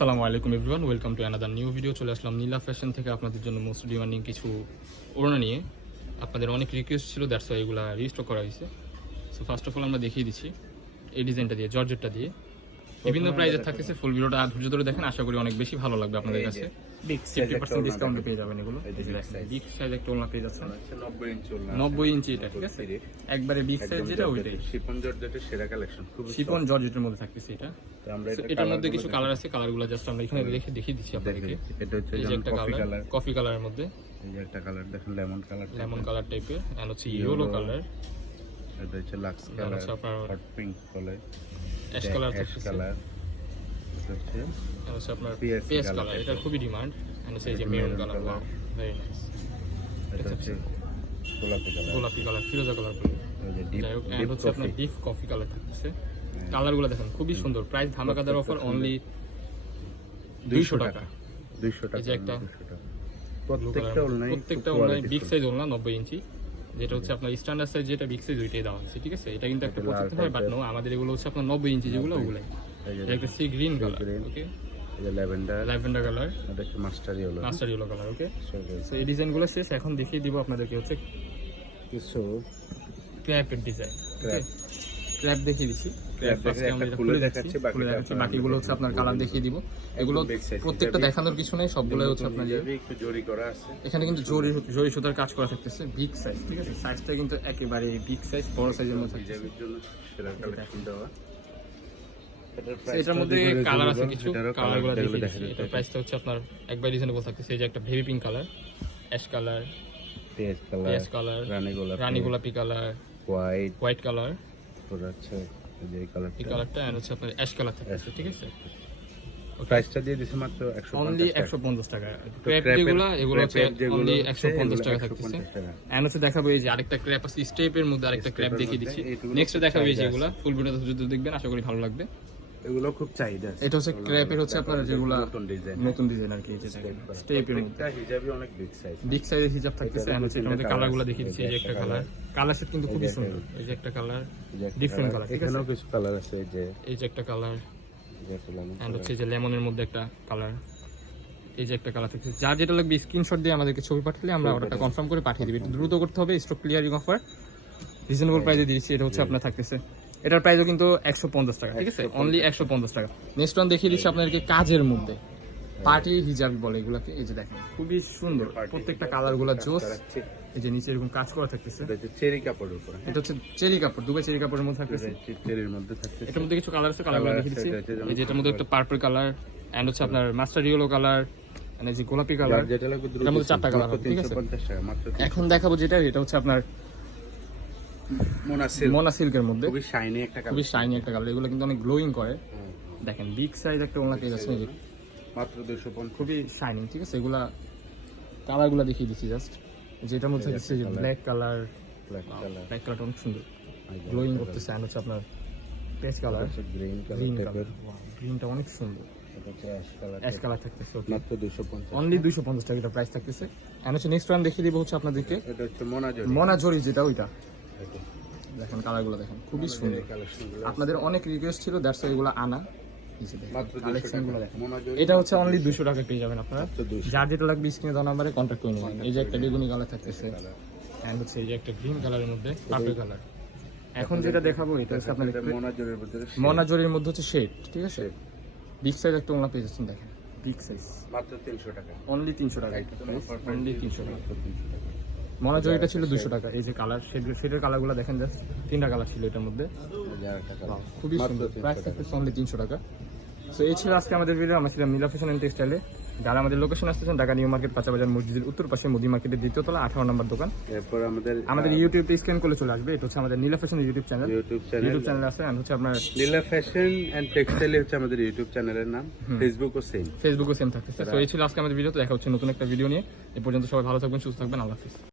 আসসালামু আলাইকুম everyone welcome to another new video চলে আসলাম নীলা ফ্যাশন থেকে আপনাদের জন্য মোস্ট ডিমান্ডিং কিছু ওড়না নিয়ে। আপনাদের অনেক রিকোয়েস্ট ছিল দ্যাটস ওয়াই এগুলো রিস্টক করা হয়েছে। সো ফার্স্ট অফ অল আমরা দেখিয়ে দিচ্ছি এই ডিজাইনটা দিয়ে জর্জেটটা দিয়ে। বিভিন্ন প্রাইজের থাকতেছে ফুল ভিডিওটা ধৈর্য ধরে দেখেন আশা করি অনেক বেশি ভালো লাগবে আপনাদের কাছে। বিগ ফিফটি পার্সেন্ট ডিসকাউন্টে পেয়ে যাবেন এগুলো। এই যে big size। বিগ সাইজ একটা ওড়না পেয়ে যাচ্ছেন। নব্বই ইঞ্চি ওড়না। নব্বই ইঞ্চি এটা ঠিক আছে? একবারে বিগ সাইজ যেটা ওইটাই। শিপন জর্জেটের সেরা কালেকশন খুব শিপন জর্জেটের মধ্যে থাকতেছে এটা। আমরা এটার মধ্যে কিছু কালার আছে কালারগুলো জাস্ট আমরা এখানে রেখে দেখিয়ে দিচ্ছি আপনাদেরকে। এটা হচ্ছে কফি কালার কালার কফি কালারের মধ্যে। এই যে একটা কালার দেখেন লেমন কালার লেমন কালার টাইপের এন্ড হচ্ছে ইয়েলো কালার এটা হচ্ছে লাক্স কালার হট পিঙ্ক বলে অ্যাশ কালার থাকতেছে। কালার হচ্ছে আপনার পেস কালার এটা খুবই ডিমান্ড এন্ড এই যে মেরুন কালার। ভেরি নাইস এটা হচ্ছে গোলাপি কালার গোলাপি কালার ফিরোজা কালার বলে এই যে ডিপ যাই হোক এন্ড হচ্ছে আপনার ডিপ কফি কালার থাকতেছে। কালারগুলো দেখেন খুবই সুন্দর। প্রাইস ধামাকাদার অফার অনলি দুইশো টাকা। 200 টাকা যে একটা 200 টাকা। Blue প্রত্যেকটা colour। অনলাইন প্রত্যেকটা অনলাইন বিগ সাইজ নব্বই ইঞ্চি। যেটা হচ্ছে আপনার স্ট্যান্ডার্ড সাইজ যেটা বিগ সাইজ ওইটাই দেওয়া হচ্ছে ঠিক আছে? এটা কিন্তু একটা পঁচাত্তর হয় বাট নো আমাদের এগুলো হচ্ছে আপনার নব্বই ইঞ্চি যেগুলো ওগুলাই। একটা সি গ্রিন কালার ওকে এই যে ল্যাভেন্ডার ল্যাভেন্ডার কালার এটা হচ্ছে mustard yellow mustard yellow colour okay so এই ডিজাইনগুলো শেষ এখন দেখিয়ে দিব আপনাদেরকে হচ্ছে কিছু ক্র্যাপের ডিজাইন Crap। ক্র্যাপ দেখিয়ে দিচ্ছি। এটা বাকিগুলো হচ্ছে আপনার কালার দেখিয়ে দিব। এগুলো প্রত্যেকটা দেখানোর কিছু নেই সবগুলো হচ্ছে আপনার জরি করা এখানে কিন্তু জরি জরি সুতার কাজ করা থাকতেছে বিগ সাইজ ঠিক আছে? সাইজটা কিন্তু একেবারে বিগ সাইজ বড় সাইজের মধ্যে এটার মধ্যে কালার আছে কিছু কালারগুলো দেখিয়ে দিচ্ছি। এটার প্রাইসটা হচ্ছে আপনার একবার রিজনেবল থাকতেছে এই যে একটা baby pink colour ash colour পেঁয়াজ কালার পেঁয়াজ কালার রানী গোলাপ রানী গোলাপি কালার হোয়াইট হোয়াইট কালার তারপর আছে এই যে এই কালারটা কালারটা হচ্ছে আপনার অ্যাশ কালার থাকতেছে ঠিক আছে? প্রাইসটা দিয়ে দিছে মাত্র 150 অনলি টাকা। একশো পঞ্চাশ টাকা। ক্র্যাপ যেগুলো এগুলো হচ্ছে crap এর যেগুলো অনলি হচ্ছে, একশো পঞ্চাশ এগুলো টাকা থাকতেছে। এন্ড হচ্ছে দেখাবো এই যে আরেকটা ক্র্যাপ আছে স্টেপের মধ্যে আরেকটা ক্র্যাপ দেখিয়ে দিচ্ছি। নেক্সট দেখাবো এই যেগুলো ফুল ভিডিওতে যদি দেখবেন আশা করি ভালো লাগবে। এগুলো খুব চাহিদা এটা হচ্ছে ক্র্যাপের হচ্ছে আপনার যেগুলো নতুন ডিজাইন নতুন ডিজাইন আর কি এই যে স্টেপের মধ্যে। প্রত্যেকটা হিজাবি অনেক বিগ সাইজ বিগ সাইজের হিজাব থাকতেছে এন্ড হচ্ছে এটার কালারগুলো আছে, দেখিয়ে দিচ্ছি এই যে একটা কালার কালার সেট কিন্তু খুবই সুন্দর। এই যে একটা কালার ঠিক আছে? এখানেও কিছু কালার আছে এই যে এই যে একটা কালার এন্ড হচ্ছে যে লেমনের মধ্যে একটা কালার এই যে একটা কালার থাকছে যার যেটা লাগবে স্ক্রিনশট দিয়ে আমাদেরকে ছবি পাঠালে আমরা অর্ডারটা কনফার্ম করে পাঠিয়ে দিবি। দ্রুত করতে হবে স্টক ক্লিয়ারিং অফার রিজনেবল প্রাইসে দিয়েছি এটা হচ্ছে আপনার থাকতেছে। এটার প্রাইসও কিন্তু একশো পঞ্চাশ টাকা ঠিক আছে? অনলি একশো পঞ্চাশ টাকা। নেক্সট ওয়ান দেখিয়ে দিচ্ছি আপনাদেরকে কাজের মধ্যে। পার্টি হিজাব বলে এগুলাকে। এই যে দেখেন খুবই সুন্দর প্রত্যেকটা কালারগুলা জোস। এই যে নিচে এরকম কাজ করা থাকতেছে। চেরি কাপড়ের উপরে। এটা হচ্ছে চেরি কাপড় দুবাই চেরি কাপড়ের মধ্যে থাকতেছে। চেরির মধ্যে থাকছে এটার মধ্যে কিছু কালার আছে কালারগুলো Colour দেখিয়ে দিচ্ছি। এই যে এটার মধ্যে একটা পার্পল কালার এন্ড হচ্ছে আপনার মাস্টার ইয়েলো কালার এন্ড এই যে গোলাপি কালার এটার মধ্যে চারটা হবে, ঠিক আছে? 350 টাকা মাত্র এখন দেখাবো যেটা এটা হচ্ছে আপনার মোনা সিল্কের মধ্যে। খুবই শাইনি একটা কালার। খুবই শাইনি একটা কালার। এগুলো কিন্তু অনেক গ্লোয়িং করে। দেখেন বিগ সাইজ একটা ওনা পেয়ে যাচ্ছে মাত্র 250 খুবই শাইনিং ঠিক আছে? এগুলা কালারগুলো দেখিয়ে দিচ্ছি জাস্ট যেটার মধ্যে দিচ্ছে যে ব্ল্যাক কালার ব্ল্যাক কালার ব্ল্যাক কালারটা অনেক সুন্দর। গ্লোয়িং করতেছে এন্ড হচ্ছে আপনার পেজ কালার হচ্ছে গ্রিন কালার গ্রিনটা অনেক সুন্দর। অ্যাশ কালার থাকতেছে মাত্র 250 অনলি দুইশো পঞ্চাশ টাকা এটা প্রাইস থাকতেছে। এন্ড হচ্ছে নেক্সট ওয়ান দেখিয়ে দিব হচ্ছে আপনাদেরকে। এটা হচ্ছে মোনাজরি যেটা ওইটা। দেখেন। কালারগুলো দেখেন খুবই সুন্দর। আপনাদের অনেক রিকোয়েস্ট ছিল দ্যাটস এগুলো আনা। মাত্র 200 কালেকশনগুলো টাকা দেখেন। মোনাজরি এটা হচ্ছে অনলি দুশো টাকা পেয়ে যাবেন আপনারা। মাত্র 200 যার যেটা লাগবে স্ক্রিনে দেওয়া নাম্বারে কন্ট্যাক্ট করে নেবেন। এই যে একটা বেগুনি কালার থাকতেছে। এন্ড হচ্ছে এই যে একটা গ্রিন কালারের মধ্যে পার্পল কালার এখন যেটা দেখাবো এটা হচ্ছে মোনাজরির মনা মধ্যে হচ্ছে শেড ঠিক আছে? বিগ সাইজ একটা ওনা পেয়ে যাচ্ছেন দেখেন। বিগ সাইজ মাত্র 300 টাকা। অনলি তিনশো টাকা অনলি তিনশো টাকা। মাত্র 300 মনা জরিটা ছিল দুশো টাকা। এই যে কালার শেডের কালারগুলো দেখেন জাস্ট তিনটা কালার ছিল এটার মধ্যে। খুবই সুন্দর। 300 প্রাইস। থাকতেছে অনলি তিনশো টাকা। সো এই ছিল আজকে আমাদের ভিডিও আমরা ছিলাম নীলা ফ্যাশন অ্যান্ড টেক্সটাইলে যারা আমাদের লোকেশন আসতেছেন ঢাকা নিউ মার্কেট পাঁচাবাজার মসজিদের উত্তর পাশে মোদি মার্কেটের দ্বিতীয় তলা আঠারো নম্বর দোকান। এরপর আমাদের আমাদের ইউটিউবে স্ক্যান করলে চলে আসবে। এটা হচ্ছে আমাদের Nila fashion YouTube channel YouTube channel YouTube channel আছে and হচ্ছে আপনার লীলা ফ্যাশন এন্ড টেক্সটাইল হচ্ছে আমাদের ইউটিউব চ্যানেলের নাম। ফেসবুকও সেম ফেসবুকও সেম থাকতেছে। তো এই ছিল আজকে আমাদের ভিডিও তো দেখা হচ্ছে নতুন একটা ভিডিও নিয়ে। এ পর্যন্ত সবাই ভালো থাকবেন সুস্থ থাকবেন। আল্লাহ হাফিজ।